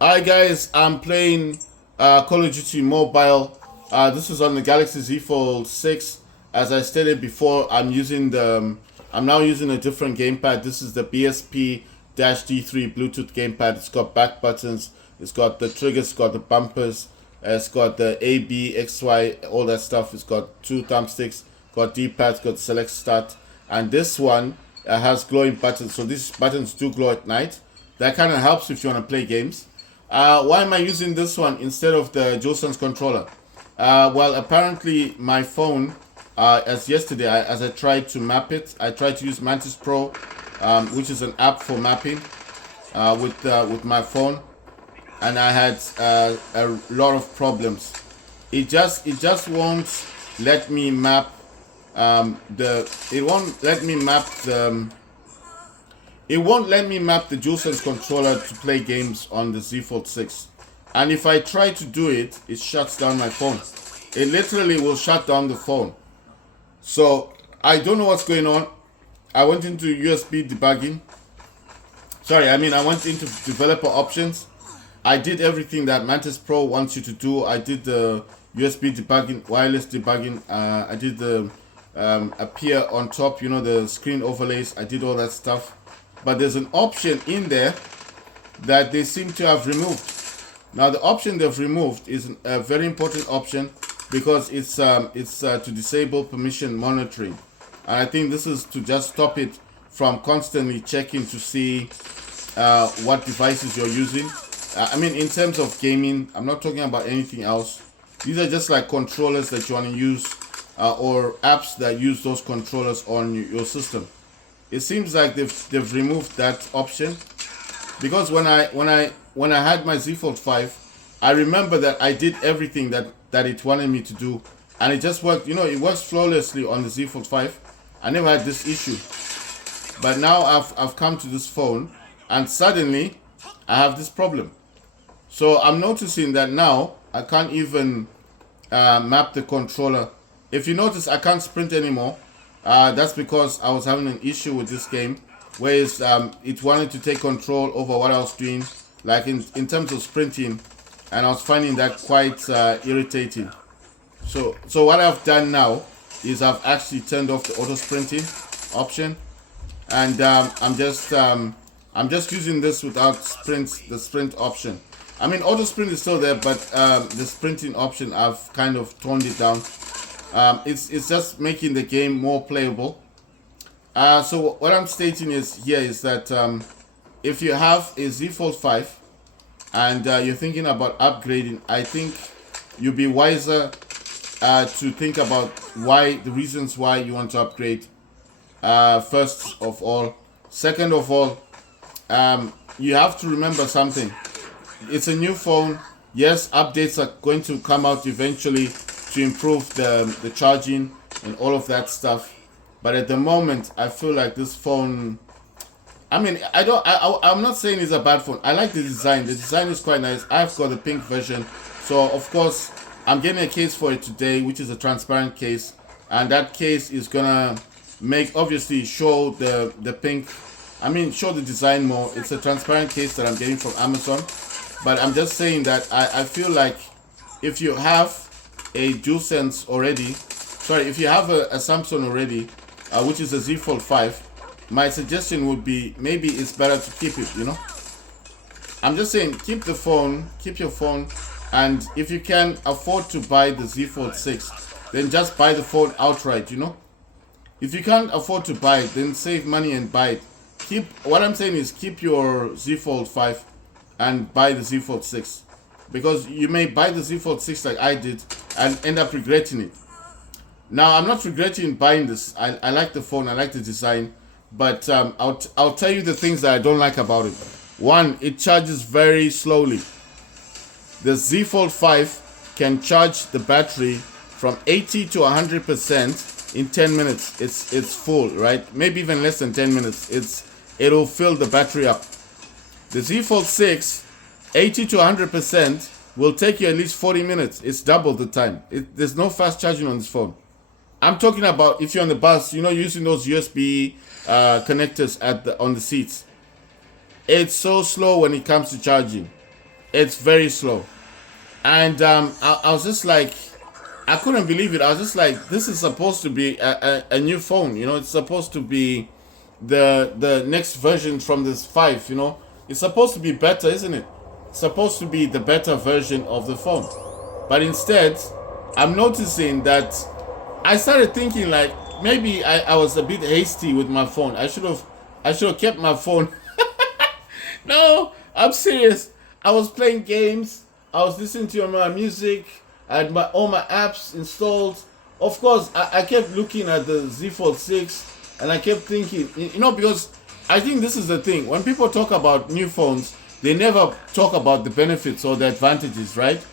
Hi guys, I'm playing Call of Duty Mobile. This is on the Galaxy Z Fold 6. As I stated before, I'm now using a different gamepad. This is the BSP-D3 Bluetooth gamepad. It's got back buttons, it's got the triggers, it's got the bumpers, it's got the A, B, X, Y, all that stuff. It's got two thumbsticks, got D-pads, got select start, and this one has glowing buttons. So these buttons do glow at night. That kind of helps if you want to play games. Why am I using this one instead of the DualSense controller? Well, apparently my phone, as yesterday, as I tried to map it, I tried to use Mantis Pro, which is an app for mapping, with my phone, and I had a lot of problems. It just won't let me map it won't let me map the DualSense controller to play games on the Z Fold 6. And if I try to do it, it shuts down my phone. It literally will shut down the phone. So I don't know what's going on. I went into USB debugging. I went into developer options. I did everything that Mantis Pro wants you to do. I did the USB debugging, wireless debugging. I did the appear on top, the screen overlays. I did all that stuff. But there's an option in there that they seem to have removed. Now the option they've removed is a very important option because it's to disable permission monitoring, and I think this is to just stop it from constantly checking to see what devices you're using. In terms of gaming, I'm not talking about anything else. These are just like controllers that you want to use, or apps that use those controllers on your system. It seems like they've removed that option because when I had my Z Fold 5, I remember that I did everything that it wanted me to do, and it just worked. It works flawlessly on the Z Fold 5. I never had this issue, but now I've come to this phone, and suddenly I have this problem. So I'm noticing that now I can't even map the controller. If you notice, I can't sprint anymore. That's because I was having an issue with this game, where it wanted to take control over what I was doing, like in terms of sprinting, and I was finding that quite irritating. So what I've done now is I've actually turned off the auto sprinting option, and I'm just using this without the sprint option. Auto sprint is still there, but the sprinting option, I've kind of toned it down. It's just making the game more playable. So what I'm stating is that if you have a Z Fold 5 and you're thinking about upgrading, I think you'll be wiser to think about the reasons why you want to upgrade. First of all, second of all, you have to remember something. It's a new phone. Yes, updates are going to come out eventually to improve the charging and all of that stuff, but at the moment I feel like this phone, I'm not saying it's a bad phone. I like the design. The design is quite nice. I've got the pink version, so of course I'm getting a case for it today, which is a transparent case, and that case is gonna obviously show the pink, show the design more. It's a transparent case that I'm getting from Amazon, but I'm just saying that I feel like if you have a DualSense already, if you have a Samsung already, which is a Z Fold 5, my suggestion would be maybe it's better to keep it. I'm just saying keep your phone, and if you can afford to buy the Z Fold 6, then just buy the phone outright. If you can't afford to buy it, then save money and buy it. What I'm saying is keep your Z Fold 5 and buy the Z Fold 6, because you may buy the Z Fold 6 like I did and end up regretting it. Now, I'm not regretting buying this. I like the phone, I like the design, but I'll tell you the things that I don't like about it. One, it charges very slowly. The Z Fold 5 can charge the battery from 80 to 100% in 10 minutes. It's full, right? Maybe even less than 10 minutes. It'll fill the battery up. The Z Fold 6, 80 to 100% will take you at least 40 minutes. It's double the time. There's no fast charging on this phone. I'm talking about if you're on the bus, using those USB connectors on the seats. It's so slow when it comes to charging. It's very slow. And I was just like, I couldn't believe it. I was just like, this is supposed to be a new phone, you know. It's supposed to be the next version from this 5, you know. It's supposed to be better, isn't it? It's supposed to be the better version of the phone. But instead, I'm noticing that I started thinking like maybe I was a bit hasty with my phone. I should have kept my phone. No, I'm serious. I was playing games. I was listening to my music. I had all my apps installed. Of course, I kept looking at the Z Fold 6 and I kept thinking, you know, because I think this is the thing. When people talk about new phones, they never talk about the benefits or the advantages, right?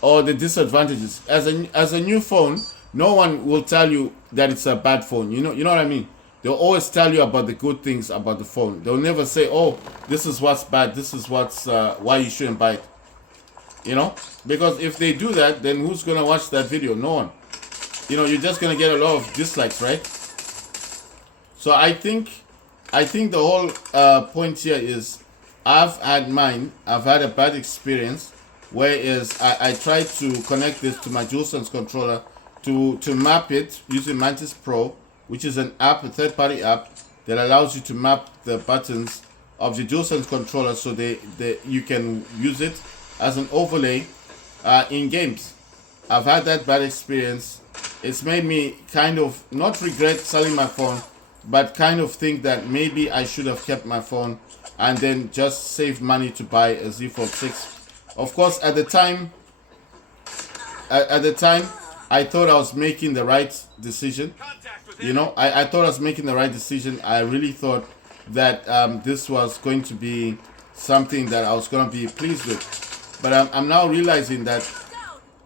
Or the disadvantages. As a new phone, no one will tell you that it's a bad phone. You know what I mean? They'll always tell you about the good things about the phone. They'll never say, "Oh, this is what's bad. This is what's why you shouldn't buy it." You know, because if they do that, then who's gonna watch that video? No one. You know, you're just gonna get a lot of dislikes, right? So I think the whole point here is, I've had mine. I've had a bad experience, whereas I tried to connect this to my DualSense controller to map it using Mantis Pro, which is an app, a third-party app that allows you to map the buttons of the DualSense controller so you can use it as an overlay in games. I've had that bad experience. It's made me kind of not regret selling my phone, but kind of think that maybe I should have kept my phone and then just saved money to buy a Z Fold 6. Of course, at the time, I thought I was making the right decision. You know, I thought I was making the right decision. I really thought that this was going to be something that I was going to be pleased with. But I'm now realizing that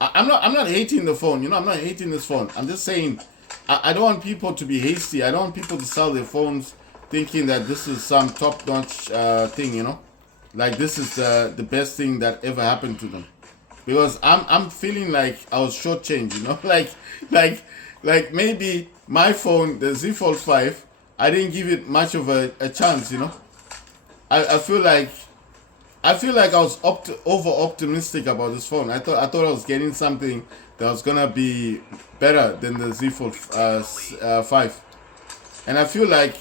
I'm not hating the phone. You know, I'm not hating this phone. I'm just saying I don't want people to be hasty. I don't want people to sell their phones thinking that this is some top-notch thing. You know, like this is the best thing that ever happened to them. Because I'm feeling like I was shortchanged. You know, like maybe my phone, the Z Fold 5, I didn't give it much of a chance. You know, I feel like I was over optimistic about this phone. I thought I was getting something that was gonna be better than the Z Fold 5, and I feel like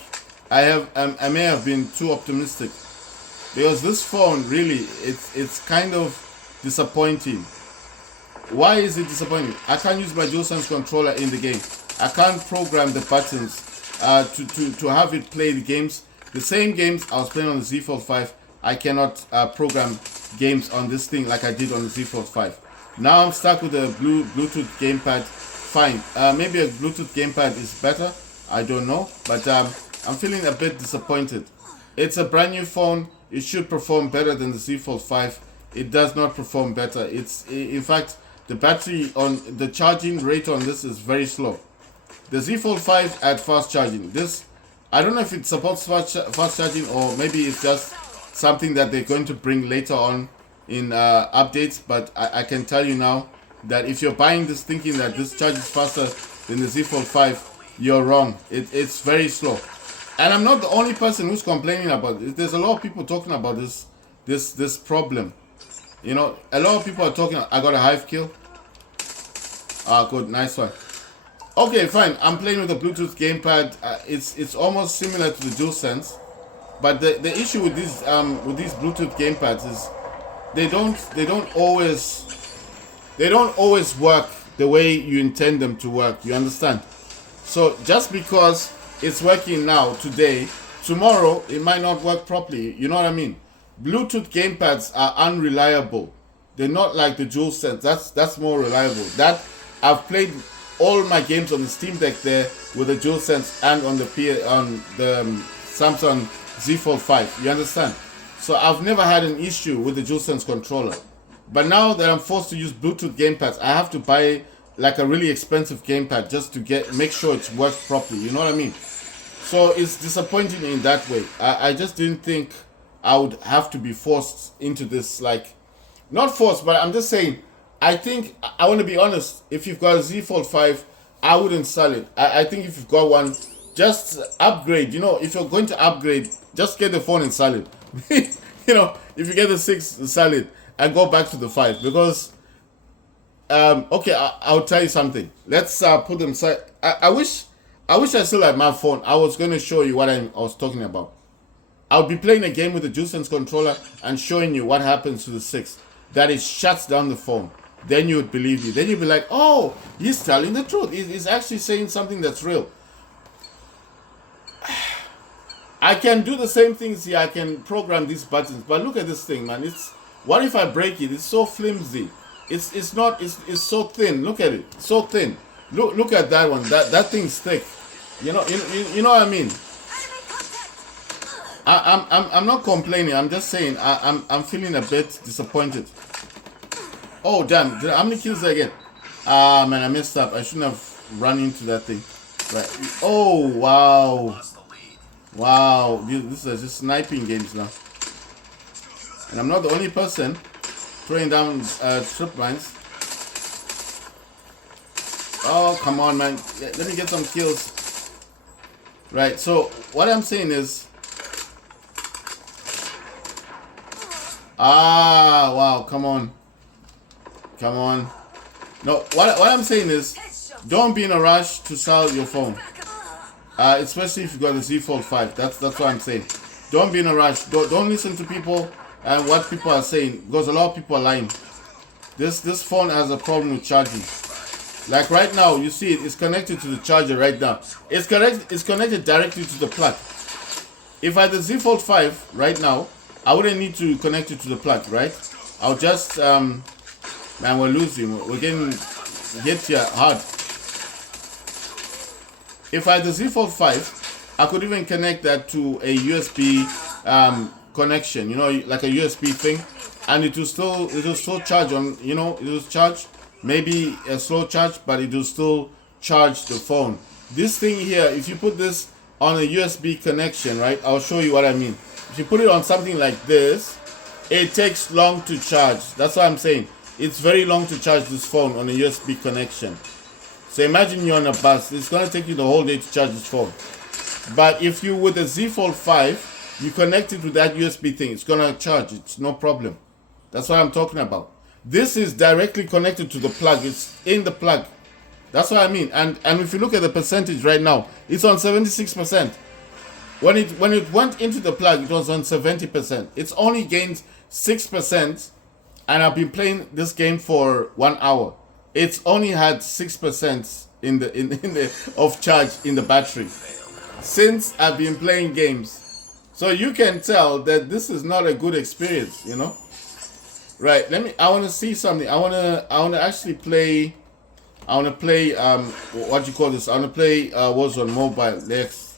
I may have been too optimistic, because this phone really it's kind of disappointing. Why is it disappointing? I can't use my DualSense controller in the game. I can't program the buttons to have it play the games. The same games I was playing on the Z Fold 5, I cannot program games on this thing like I did on the Z Fold 5. Now I'm stuck with a Bluetooth gamepad. Fine. Maybe a Bluetooth gamepad is better. I don't know. But I'm feeling a bit disappointed. It's a brand new phone. It should perform better than the Z Fold 5. It does not perform better. In fact, the battery on the charging rate on this is very slow. The Z Fold 5 had fast charging. This, I don't know if it supports fast charging, or maybe it's just something that they're going to bring later on in updates. But I can tell you now that if you're buying this thinking that this charges faster than the Z Fold 5, you're wrong. It's very slow. And I'm not the only person who's complaining about it. There's a lot of people talking about this problem. You know, a lot of people are talking. I got a hive kill. Ah, good, nice one. Okay, fine. I'm playing with the Bluetooth gamepad. It's almost similar to the DualSense, but the issue with these Bluetooth gamepads is they don't always work the way you intend them to work. You understand? So just because it's working now today, tomorrow it might not work properly. You know what I mean? Bluetooth gamepads are unreliable. They're not like the DualSense. That's more reliable. That I've played all my games on the Steam Deck there with the DualSense and on the Samsung Z Fold 5. You understand? So I've never had an issue with the DualSense controller. But now that I'm forced to use Bluetooth gamepads, I have to buy like a really expensive gamepad just to make sure it works properly. You know what I mean? So it's disappointing in that way. I just didn't think I would have to be forced into this, like, not forced, but I'm just saying, I think, I want to be honest, if you've got a Z Fold 5, I wouldn't sell it. I think if you've got one, just upgrade. You know, if you're going to upgrade, just get the phone and sell it. You know, if you get the 6, sell it. and go back to the 5 because okay, I'll tell you something. Let's put them side. I wish I still had my phone. I was going to show you what I was talking about. I'll be playing a game with the DualSense controller and showing you what happens to the 6. That it shuts down the phone. Then you would believe me. Then you'd be like, oh, he's telling the truth. He's actually saying something that's real. I can do the same things here. I can program these buttons. But look at this thing, man. What if I break it? It's so flimsy. It's so thin. Look at it. So thin. Look at that one. That thing's thick. You know what I mean? I'm not complaining. I'm just saying I'm feeling a bit disappointed. Oh damn! How many kills did I get? Ah man, I messed up. I shouldn't have run into that thing. Right. Oh wow, wow. This is just sniping games now, and I'm not the only person throwing down trip mines. Oh come on, man! Let me get some kills. Right. So what I'm saying is. Ah, wow, come on. Come on. No, what I'm saying is, don't be in a rush to sell your phone. Especially if you got the Z Fold 5. That's what I'm saying. Don't be in a rush. Don't listen to people and what people are saying, because a lot of people are lying. This phone has a problem with charging. Like right now, you see it's connected to the charger right now. It's connected directly to the plug. If I had the Z Fold 5 right now, I wouldn't need to connect it to the plug, right? I'll just, man, we're losing. We're getting hit here hard. If I had the Z Fold 5, I could even connect that to a USB connection, you know, like a USB thing, and it will still charge on, you know, it will charge, maybe a slow charge, but it will still charge the phone. This thing here, if you put this on a USB connection, right? I'll show you what I mean. If you put it on something like this, it takes long to charge. That's what I'm saying. It's very long to charge this phone on a USB connection. So imagine you're on a bus. It's going to take you the whole day to charge this phone. But if you, with a Z Fold 5, you connect it with that USB thing, it's going to charge. It's no problem. That's what I'm talking about. This is directly connected to the plug. It's in the plug. That's what I mean. And if you look at the percentage right now, it's on 76%. When it went into the plug, it was on 70%. It's only gained 6%, and I've been playing this game for 1 hour. It's only had 6% in the of charge in the battery since I've been playing games. So you can tell that this is not a good experience, you know. Right? I want to see something. I want to actually play. I want to play what you call this? I want to play Warzone Mobile next.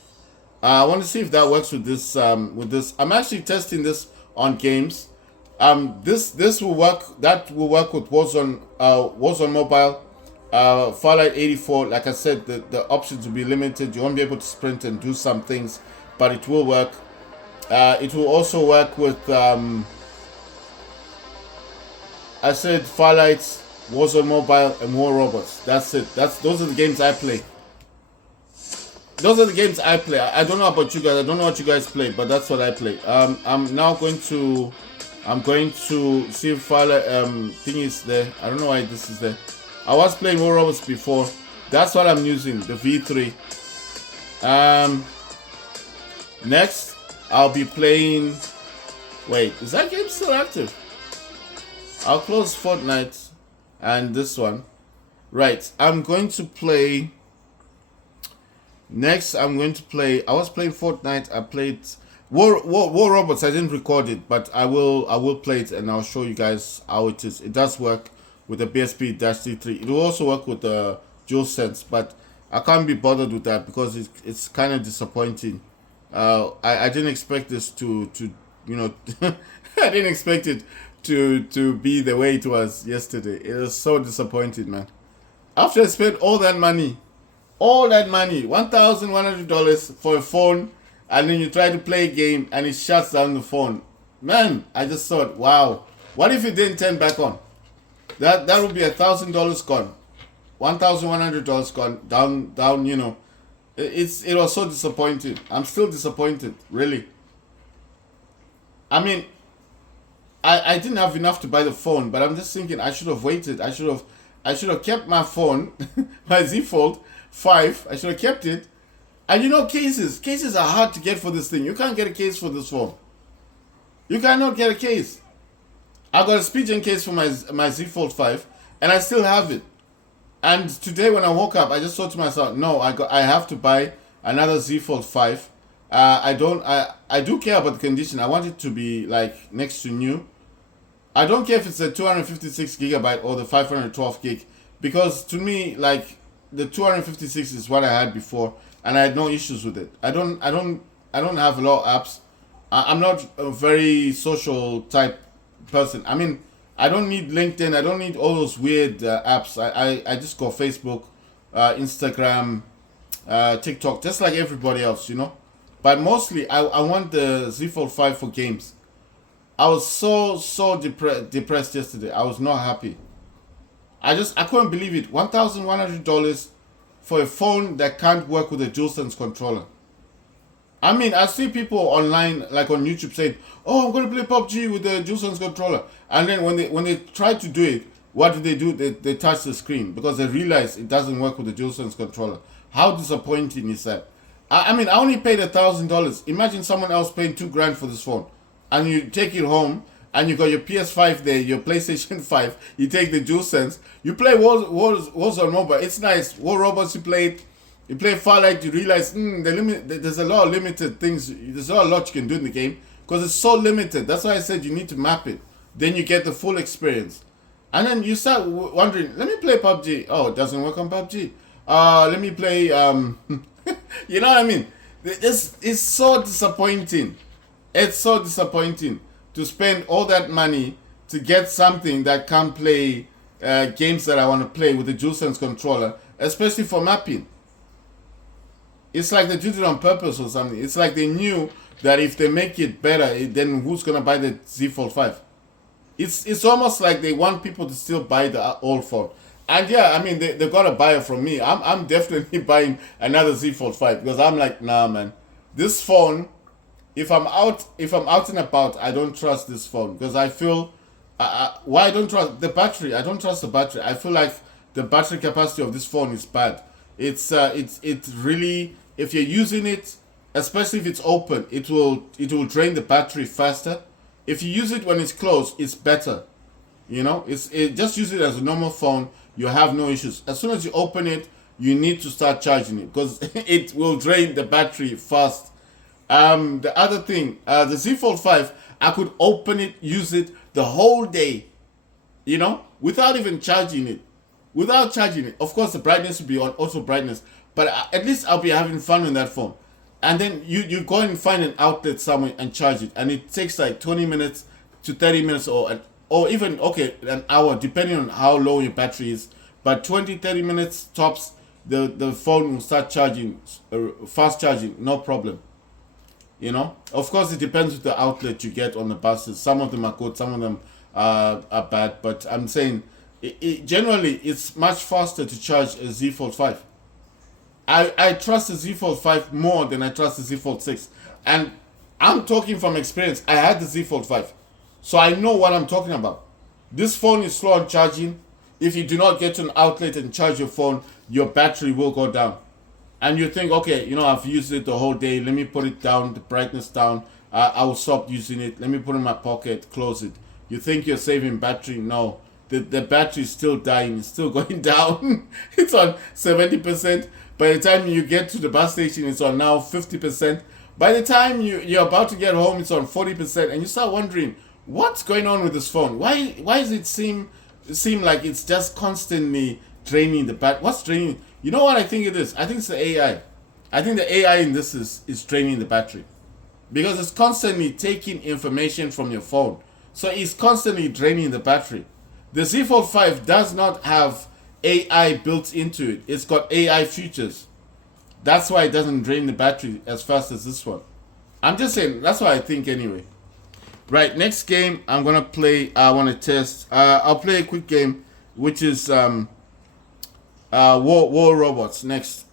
I want to see if that works with this. I'm actually testing this on games. This will work. That will work with Warzone Mobile, Fallout 84. Like I said, the options will be limited. You won't be able to sprint and do some things, but it will work. It will also work with. I said Fallout, Warzone Mobile, and War Robots. That's it. Those are the games I play. Those are the games I play. I don't know about you guys. I don't know what you guys play, but that's what I play. I'm going to see if file thing is there. I don't know why this is there. I was playing War Robots before. That's what I'm using, the V3. Next, I'll be playing. Wait, is that game still active? I'll close Fortnite and this one. Right, I'm going to play. Next, I'm going to play. I was playing Fortnite. I played War Robots. I didn't record it, but I will play it and I'll show you guys how it is. It does work with the BSP-D3. It will also work with the DualSense, but I can't be bothered with that because it's kind of disappointing. I didn't expect this to you know I didn't expect it to be the way it was yesterday. It was so disappointing, man. After I spent all that money, $1,100 for a phone, and then you try to play a game and it shuts down the phone. Man, I just thought, wow, what if it didn't turn back on? That would be $1,000 gone, $1,100 gone down. You know, it was so disappointing. I'm still disappointed, really. I mean, I didn't have enough to buy the phone, but I'm just thinking I should have waited. I should have kept my phone, my Z Fold 5. I should have kept it. And you know, cases are hard to get for this thing. You can't get a case for this phone. You cannot get a case. I got a speed gen case for my Z Fold 5, and I still have it. And today when I woke up, I just thought to myself, no, I have to buy another Z Fold 5. I do care about the condition. I want it to be like next to new. I don't care if it's a 256 gigabyte or the 512 gig, because to me, like, the 256 is what I had before, and I had no issues with it. I don't have a lot of apps. I'm not a very social type person. I mean, I don't need LinkedIn. I don't need all those weird apps. I just go Facebook, Instagram, TikTok, just like everybody else, you know. But mostly, I want the Z Fold 5 for games. I was so depressed yesterday. I was not happy. I couldn't believe it. $1,100 for a phone that can't work with a DualSense controller. I mean, I see people online, like on YouTube, saying, "Oh, I'm going to play PUBG with the DualSense controller," and then when they try to do it, what do? They touch the screen because they realize it doesn't work with the DualSense controller. How disappointing is that? I mean, I only paid $1,000. Imagine someone else paying $2,000 for this phone, and you take it home, and you got your PS5 there, your PlayStation 5. You take the DualSense, you play Warzone Mobile. It's nice. War Robots you play Firelight. You realize there's a lot of limited things. There's not a lot you can do in the game because it's so limited. That's why I said you need to map it. Then you get the full experience, and then you start wondering, let me play PUBG. Oh, it doesn't work on PUBG. Let me play. You know what I mean? This is so disappointing. It's so disappointing to spend all that money to get something that can't play games that I want to play with the DualSense controller, especially for mapping. It's like they did it on purpose or something. It's like they knew that if they make it better, then who's gonna buy the Z Fold 5? It's almost like they want people to still buy the old phone. And yeah, I mean, they got a buyer from me. I'm definitely buying another Z Fold 5 because I'm like, nah, man, this phone. If I'm out and about, I don't trust this phone because I feel. Why I don't trust the battery? I don't trust the battery. I feel like the battery capacity of this phone is bad. It's really, if you're using it, especially if it's open, it will drain the battery faster. If you use it when it's closed, it's better. You know, just use it as a normal phone. You have no issues. As soon as you open it, you need to start charging it because it will drain the battery fast. The other thing, the Z Fold 5, I could open it, use it the whole day, you know, without even charging it. Without charging it. Of course, the brightness will be on auto brightness, but at least I'll be having fun with that phone. And then you go and find an outlet somewhere and charge it, and it takes like 20 minutes to 30 minutes or even, an hour, depending on how low your battery is. But 20-30 minutes tops, the phone will start charging, fast charging, no problem. You know, of course, it depends with the outlet you get on the buses. Some of them are good, some of them are bad. But I'm saying, generally, it's much faster to charge a Z Fold 5. I trust the Z Fold 5 more than I trust the Z Fold 6. And I'm talking from experience. I had the Z Fold 5. So I know what I'm talking about. This phone is slow on charging. If you do not get to an outlet and charge your phone, your battery will go down. And you think, okay, you know, I've used it the whole day. Let me put it down, the brightness down. I will stop using it. Let me put it in my pocket, close it. You think you're saving battery? No. The battery is still dying. It's still going down. It's on 70%. By the time you get to the bus station, it's on now 50%. By the time you're about to get home, it's on 40%. And you start wondering, what's going on with this phone? Why does it seem like it's just constantly draining the battery? What's draining? You know what I think it is? I think it's the AI. I think the AI in this is draining the battery. Because it's constantly taking information from your phone. So it's constantly draining the battery. The Z Fold 5 does not have AI built into it. It's got AI features. That's why it doesn't drain the battery as fast as this one. I'm just saying, that's what I think anyway. Right, next game I'm going to play, I want to test. I'll play a quick game, which is War Robots next.